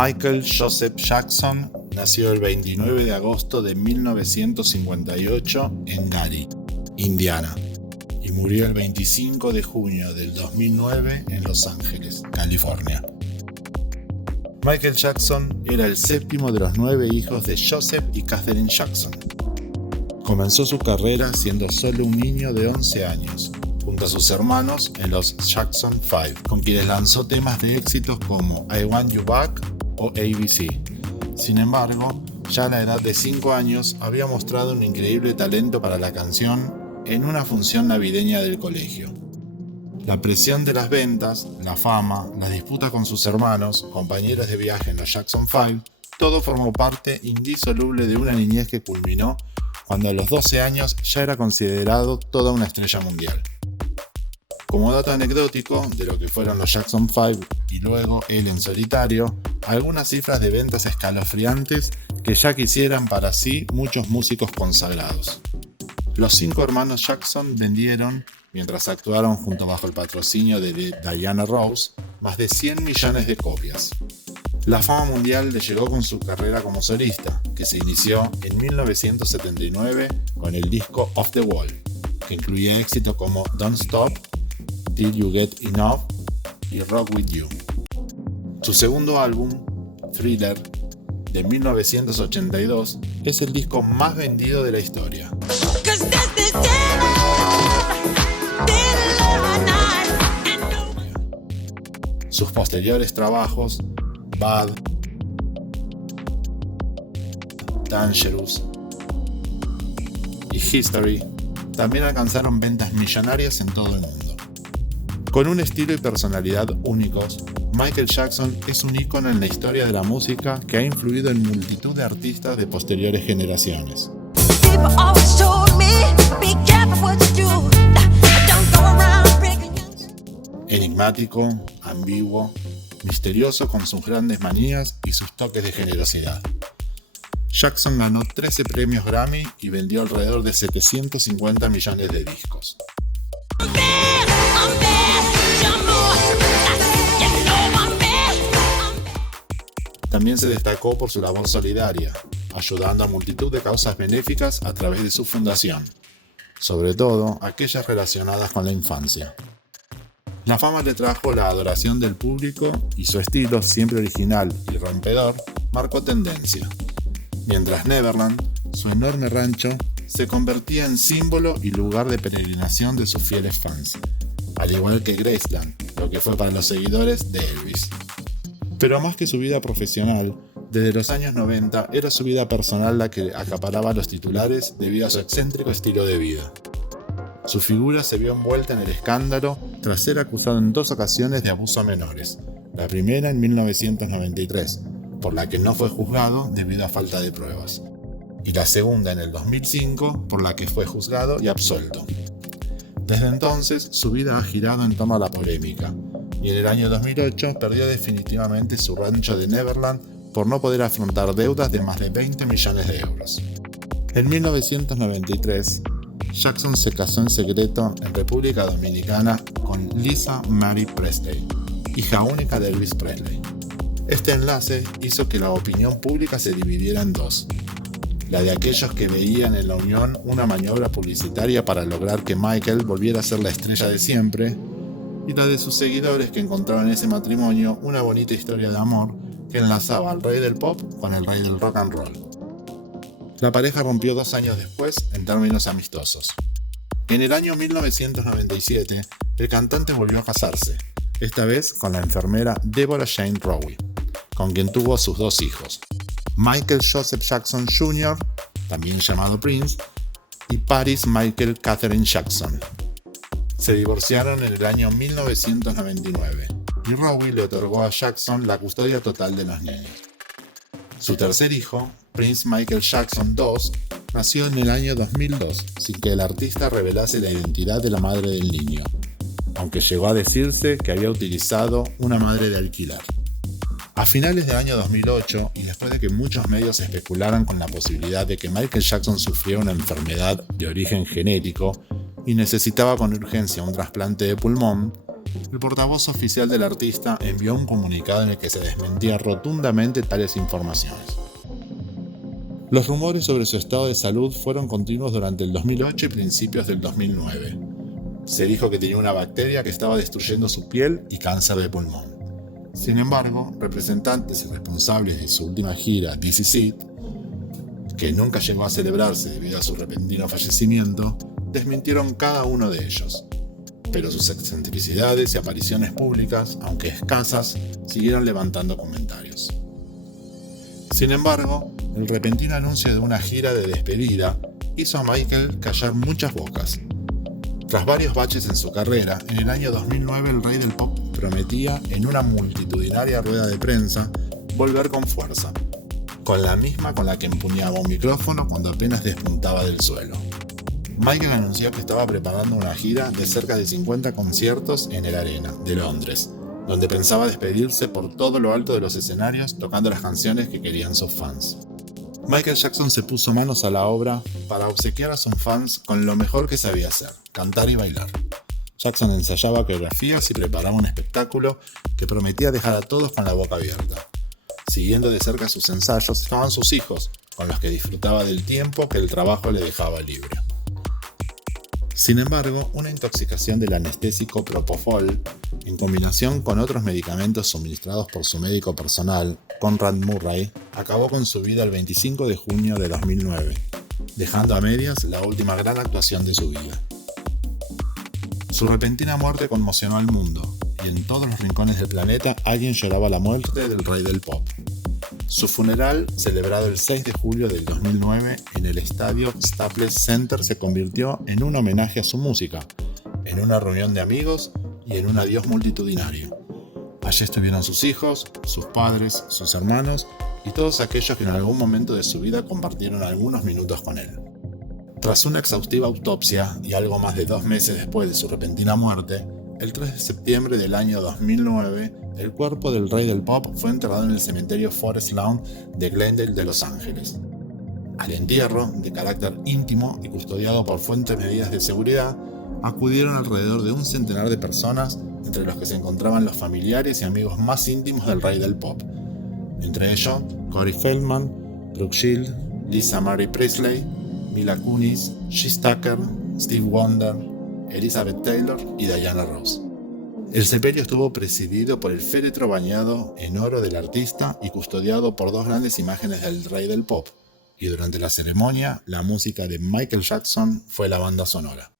Michael Joseph Jackson nació el 29 de agosto de 1958 en Gary, Indiana, y murió el 25 de junio del 2009 en Los Ángeles, California. Michael Jackson era el séptimo de los 9 hijos de Joseph y Catherine Jackson. Comenzó su carrera siendo solo un niño de 11 años, junto a sus hermanos en los Jackson 5, con quienes lanzó temas de éxitos como I Want You Back o ABC. Sin embargo, ya a la edad de 5 años había mostrado un increíble talento para la canción en una función navideña del colegio. La presión de las ventas, la fama, las disputas con sus hermanos, compañeros de viaje en los Jackson 5, todo formó parte indisoluble de una niñez que culminó cuando a los 12 años ya era considerado toda una estrella mundial. Como dato anecdótico de lo que fueron los Jackson 5 y luego él en solitario, algunas cifras de ventas escalofriantes que ya quisieran para sí muchos músicos consagrados. Los 5 hermanos Jackson vendieron, mientras actuaron junto bajo el patrocinio de Diana Ross, más de 100 millones de copias. La fama mundial le llegó con su carrera como solista, que se inició en 1979 con el disco Off the Wall, que incluía éxitos como Don't Stop, Till You Get Enough y Rock With You. Su segundo álbum, Thriller, de 1982, es el disco más vendido de la historia. Sus posteriores trabajos, Bad, Dangerous y History, también alcanzaron ventas millonarias en todo el mundo. Con un estilo y personalidad únicos, Michael Jackson es un ícono en la historia de la música que ha influido en multitud de artistas de posteriores generaciones. Enigmático, ambiguo, misterioso con sus grandes manías y sus toques de generosidad. Jackson ganó 13 premios Grammy y vendió alrededor de 750 millones de discos. También se destacó por su labor solidaria, ayudando a multitud de causas benéficas a través de su fundación, sobre todo aquellas relacionadas con la infancia. La fama le trajo la adoración del público y su estilo, siempre original y rompedor, marcó tendencia. Mientras Neverland, su enorme rancho, se convertía en símbolo y lugar de peregrinación de sus fieles fans, al igual que Graceland, lo que fue para los seguidores de Elvis. Pero más que su vida profesional, desde los años 90 era su vida personal la que acaparaba los titulares debido a su excéntrico estilo de vida. Su figura se vio envuelta en el escándalo tras ser acusado en 2 ocasiones de abuso a menores, la primera en 1993, por la que no fue juzgado debido a falta de pruebas, y la segunda en el 2005, por la que fue juzgado y absuelto. Desde entonces, su vida ha girado en torno a la polémica, y en el año 2008 perdió definitivamente su rancho de Neverland por no poder afrontar deudas de más de 20 millones de euros. En 1993, Jackson se casó en secreto en República Dominicana con Lisa Marie Presley, hija única de Elvis Presley. Este enlace hizo que la opinión pública se dividiera en 2. La de aquellos que veían en la unión una maniobra publicitaria para lograr que Michael volviera a ser la estrella de siempre, y la de sus seguidores que encontraban en ese matrimonio una bonita historia de amor que enlazaba al rey del pop con el rey del rock and roll. La pareja rompió 2 años después en términos amistosos. En el año 1997, el cantante volvió a casarse, esta vez con la enfermera Deborah Jane Rowe, con quien tuvo sus 2 hijos, Michael Joseph Jackson Jr., también llamado Prince, y Paris Michael Catherine Jackson. Se divorciaron en el año 1999 y Rowe le otorgó a Jackson la custodia total de los niños. Su tercer hijo, Prince Michael Jackson II, nació en el año 2002 sin que el artista revelase la identidad de la madre del niño, aunque llegó a decirse que había utilizado una madre de alquiler. A finales del año 2008, y después de que muchos medios especularan con la posibilidad de que Michael Jackson sufriera una enfermedad de origen genético y necesitaba con urgencia un trasplante de pulmón, El portavoz oficial del artista envió un comunicado en el que se desmentía rotundamente tales informaciones. Los rumores sobre su estado de salud fueron continuos durante el 2008 y principios del 2009. Se dijo que tenía una bacteria que estaba destruyendo su piel y cáncer de pulmón. Sin embargo, representantes y responsables de su última gira, This Is It, que nunca llegó a celebrarse debido a su repentino fallecimiento, desmintieron cada uno de ellos. Pero sus excentricidades y apariciones públicas, aunque escasas, siguieron levantando comentarios. Sin embargo, el repentino anuncio de una gira de despedida hizo a Michael callar muchas bocas. Tras varios baches en su carrera, en el año 2009 el rey del pop prometía en una multitudinaria rueda de prensa volver con fuerza, con la misma con la que empuñaba un micrófono cuando apenas despuntaba del suelo. Michael anunció que estaba preparando una gira de cerca de 50 conciertos en el Arena de Londres, donde pensaba despedirse por todo lo alto de los escenarios tocando las canciones que querían sus fans. Michael Jackson se puso manos a la obra para obsequiar a sus fans con lo mejor que sabía hacer, cantar y bailar. Jackson ensayaba coreografías y preparaba un espectáculo que prometía dejar a todos con la boca abierta. Siguiendo de cerca sus ensayos estaban sus hijos, con los que disfrutaba del tiempo que el trabajo le dejaba libre. Sin embargo, una intoxicación del anestésico Propofol, en combinación con otros medicamentos suministrados por su médico personal, Conrad Murray, acabó con su vida el 25 de junio de 2009, dejando a medias la última gran actuación de su vida. Su repentina muerte conmocionó al mundo, y en todos los rincones del planeta alguien lloraba la muerte del rey del pop. Su funeral, celebrado el 6 de julio del 2009 en el estadio Staples Center, se convirtió en un homenaje a su música, en una reunión de amigos y en un adiós multitudinario. Allí estuvieron sus hijos, sus padres, sus hermanos y todos aquellos que en algún momento de su vida compartieron algunos minutos con él. Tras una exhaustiva autopsia y algo más de 2 meses después de su repentina muerte, el 3 de septiembre del año 2009, el cuerpo del rey del pop fue enterrado en el cementerio Forest Lawn de Glendale de Los Ángeles. Al entierro, de carácter íntimo y custodiado por fuertes medidas de seguridad, acudieron alrededor de un centenar de personas, entre los que se encontraban los familiares y amigos más íntimos del rey del pop. Entre ellos, Corey Feldman, Brooke Shields, Lisa Marie Presley, Mila Kunis, Chris Tucker, Steve Wonder, Elizabeth Taylor y Diana Ross. El sepelio estuvo presidido por el féretro bañado en oro del artista y custodiado por 2 grandes imágenes del rey del pop, y durante la ceremonia, la música de Michael Jackson fue la banda sonora.